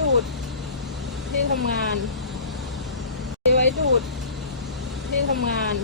ดูด ที่ทำงาน เทไว้ดูด ที่ทำงาน